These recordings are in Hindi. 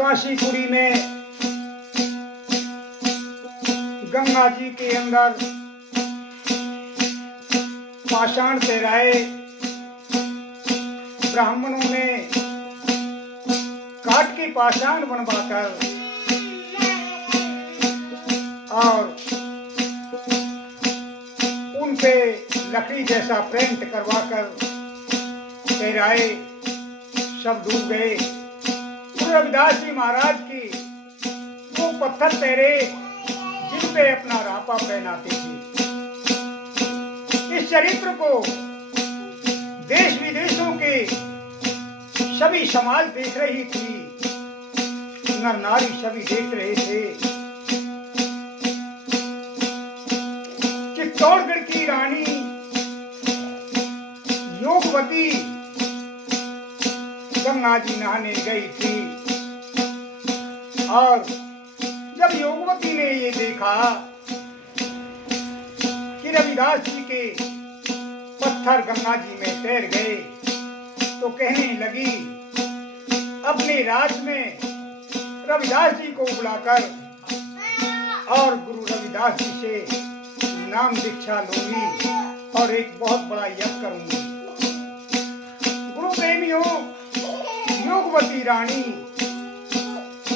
काशीपुरी में गंगा जी के अंदर पाषाण तैराए ब्राह्मणों ने काट के पाषाण बनवाकर और उन पे लकड़ी जैसा प्रिंट करवाकर तैराए, सब डूब गए। गुरु रविदास जी महाराज की वो पत्थर तैरे जिन पे अपना रापा पहनाते थे। इस चरित्र को देश विदेशों के सभी समाज देख रही थी, नर नारी सभी देख रहे थे। चित्तौड़गढ़ की रानी योगवती गंगा जी नहाने गई थी और जब योगवती ने ये देखा कि रविदास जी के पत्थर गंगा जी में तैर गए तो कहने लगी अपने राज में रविदास जी को बुलाकर और गुरु रविदास जी से नाम दीक्षा लूंगी और एक बहुत बड़ा यज्ञ करूंगी। गुरु प्रेमियों, योगवती रानी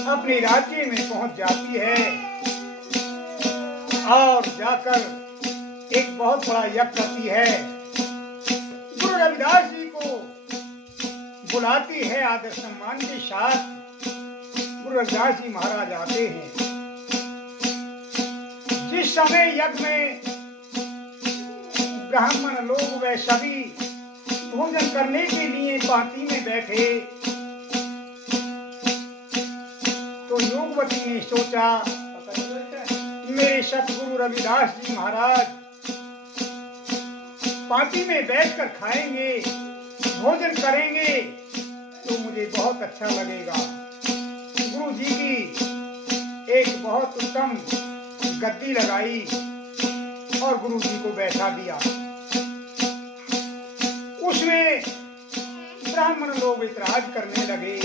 अपने राज्य में पहुंच जाती है और जाकर एक बहुत बड़ा यज्ञ करती है। गुरु रविदास जी को बुलाती है, आदर सम्मान के साथ गुरु रविदास जी महाराज आते हैं। जिस समय यज्ञ में ब्राह्मण लोग व सभी भोजन करने के लिए पार्टी में बैठे तो योगवती ने सोचा मेरे सतगुरु रविदास जी महाराज पार्टी में बैठकर खाएंगे, भोजन करेंगे तो मुझे बहुत अच्छा लगेगा। गुरु जी की एक बहुत उत्तम गद्दी लगाई और गुरु जी को बैठा दिया। उसमें ब्राह्मण लोग इतराज करने लगे,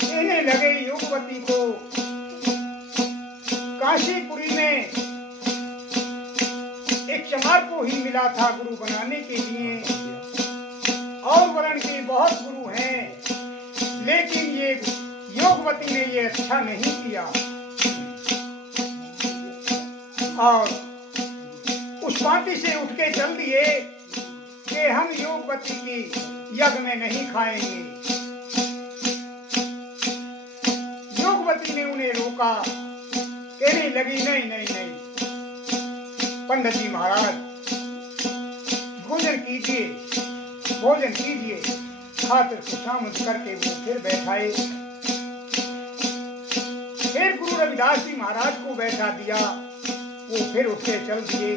कहने लगे योगवती को काशीपुरी में एक चमार को ही मिला था गुरु बनाने के लिए और वर्ण के बहुत गुरु हैं, लेकिन ये योगवती ने ये अच्छा नहीं किया और उस पार्टी से उठ के चल दिए कि हम योगवती की यज्ञ में नहीं खाएंगे। योगवती ने उन्हें रोका, कहने लगी नहीं नहीं नहीं पंडित जी महाराज भोजन कीजिए, भोजन कीजिए। खातिर खुशामद करके वो फिर बैठाए। फिर गुरु रविदास जी महाराज को बैठा दिया, वो फिर उठ के चल दिए।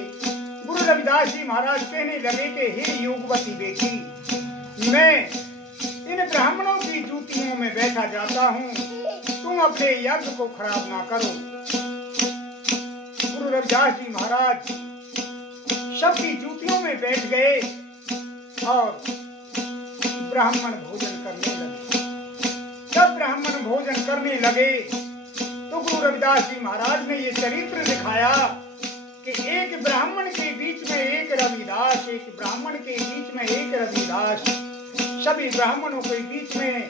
गुरु रविदास जी महाराज कहने लगे कि हे योगवती बेटी, मैं इन ब्राह्मणों की जूतियों में बैठा जाता हूँ, तुम अपने यज्ञ को खराब ना करो। गुरु रविदास जी महाराज सबकी जूतियों में बैठ गए और ब्राह्मण भोजन करने लगे। जब ब्राह्मण भोजन करने लगे तो गुरु रविदास जी महाराज ने ये चरित्र दिखाया कि एक ब्राह्मण के बीच में एक रविदास, एक ब्राह्मण के बीच में एक रविदास, सभी ब्राह्मणों के बीच में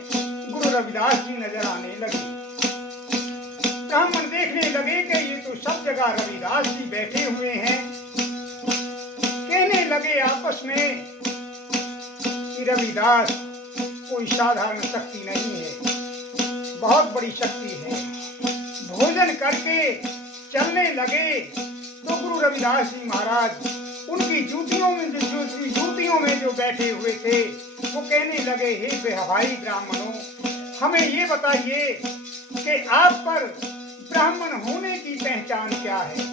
गुरु रविदास जी नजर आने लगे। ब्राह्मण देखने लगे कि ये तो सब जगह रविदास जी बैठे हुए हैं। कहने लगे आपस में कि रविदास कोई साधारण शक्ति नहीं है, बहुत बड़ी शक्ति है। भोजन करके चलने लगे तो गुरु रविदास जी महाराज उनकी जूतियों में जो बैठे हुए थे वो कहने लगे हे भाई ब्राह्मणों, हमें ये बताइए कि आप पर ब्राह्मण होने की पहचान क्या है।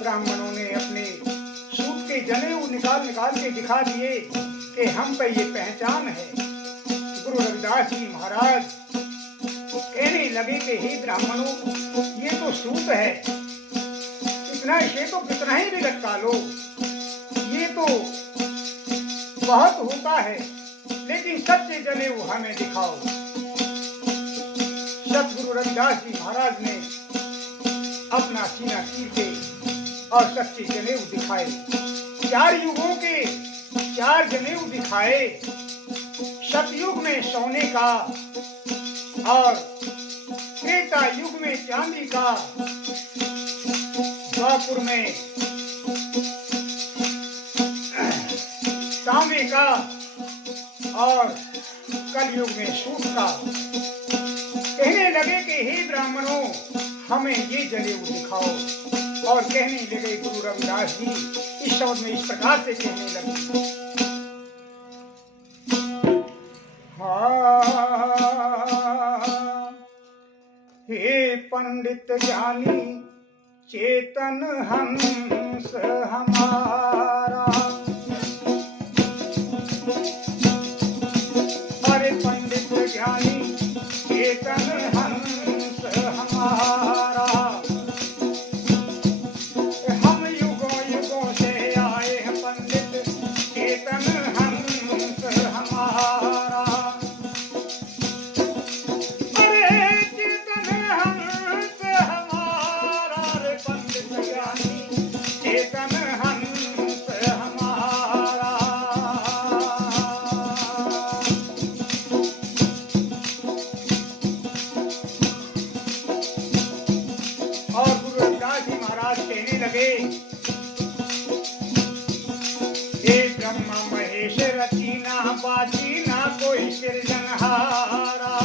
ब्राह्मणों ने अपने सूट के जनेऊ निकाल के दिखा दिए कि हम पे ये पहचान है। गुरु रविदास जी महाराज कहने लगे कि हे ब्राह्मणों, ये तो सूट है, इतना इसे तो कितना ही भी लटका लो, ये तो बहुत होता है, लेकिन सच्चे जनेऊ हमें दिखाओ। गुरु रविदास जी महाराज ने अपना सीना चीर के और सच्चे जनेऊ दिखाए। 4 युगों के 4 जनेऊ दिखाए। सतयुग में सोने का और त्रेता युग में चांदी का, द्वापर में तांबे का और कलयुग में सूत का। कहने लगे कि हे ब्राह्मणों, हमें ये जनेऊ दिखाओ। और कहने लगे गुरु रविदास जी इस शब्द में इस प्रकार से कहने लगे, हे पंडित ज्ञानी चेतन हंस हमारा, अरे पंडित ज्ञानी चेतन हंस हमारा, हम युगों युगों से आए हैं पंडित चेतन हंस हमारा। अरे चेतन हंस हमारा, रे पंडित ज्ञानी चेतन हंस हमारा। और गुरु रविदास जी महाराज कहने लगे, हे ब्रह्मा महेश रचीना बाचीना कोई सृजनहारा।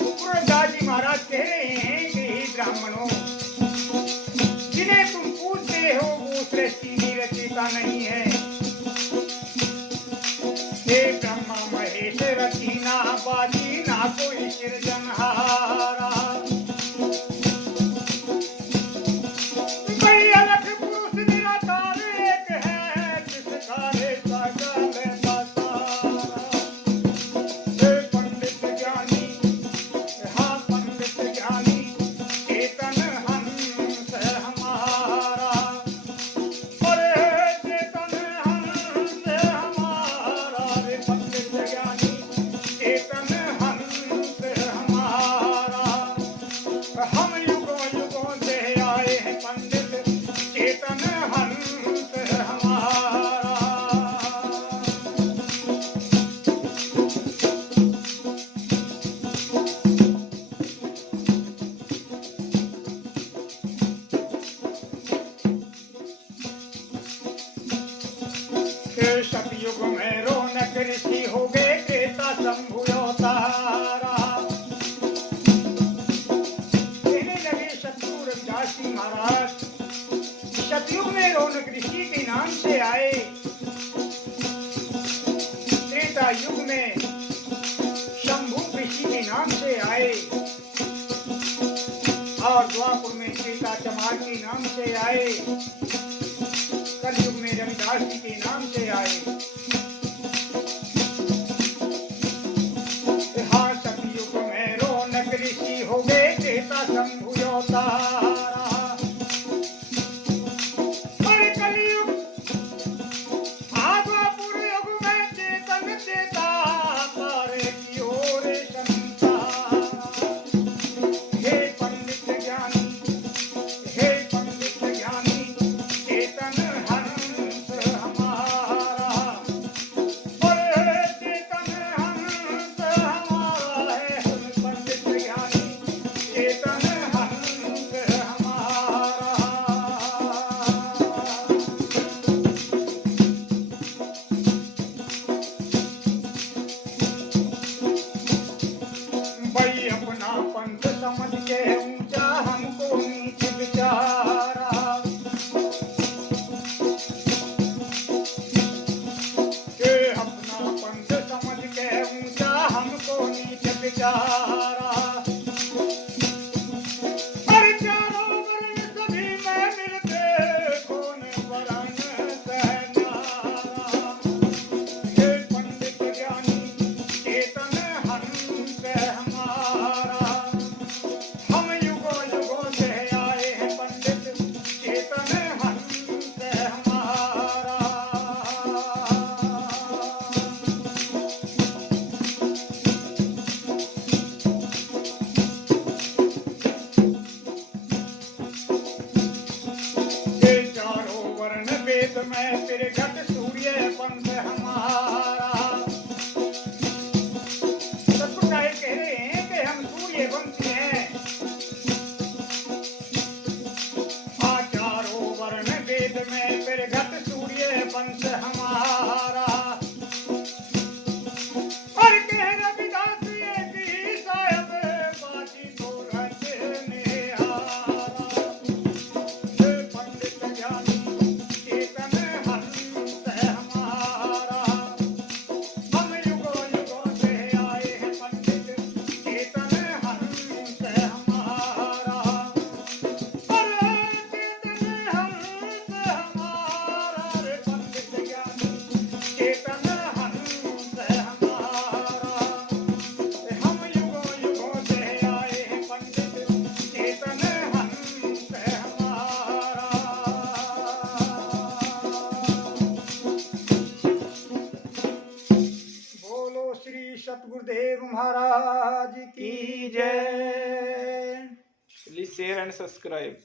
गुरु रविदास जी महाराज कह रहे हैं कि हे ब्राह्मणों, जिन्हें तुम पूछते हो वो सृष्टि की रचयिता नहीं है। हे ब्रह्मा महेश रचीना बाचीना कोई सृजनहारा। कोई अलग पुरुष निराकार एक है, जिसका रेता गले बसारा। हे पंडित ज्ञानी, हाँ पंडित ज्ञानी चेतन हंस हमारा। अरे चेतन हंस हमारा, रे पंडित ज्ञानी चेतन हंस हमारा। हम युगों युगों से आए हैं पंडित चेतन हंस हमारा। के सतयुग में रौनक ऋषि हो गए, त्रेता शंभु अवतारा। कहने लगे सतगुरु रविदास जी महाराज, सतयुग में रौनक ऋषि के नाम से आए, त्रेता युग में शंभु ऋषि के नाम से आए, और द्वापर में त्रेता चमार के नाम से आए, कलयुग में रविदास जी के नाम से आए। हाँ सतयुग में रौनक ऋषि हो गए, त्रेता शंभु अवतारा। और कलयुग द्वापर युग में चेतन चेता तारे की ओर संसारा। हे पंडित ज्ञानी, हे पंडित ज्ञानी चेतन हंस हमारा। अरे चेतन हंस हमारा है, पंडित ज्ञानी चेतन हंस हमारा। भाई अपना पंथ समझ के ऊंचा हमको नीच विचारा। के अपना पंथ समझ के ऊंचा हमको नीच विचारा। हर चारों वर्ण सभी में मिलके कौन वरण सहनारा। हे पंडित ज्ञानी चेतन हंस हमारा। हम युगों युगों से आए हैं पंडित चेतन हंस हमारा। गुरुदेव महाराज की जय। Please share and subscribe.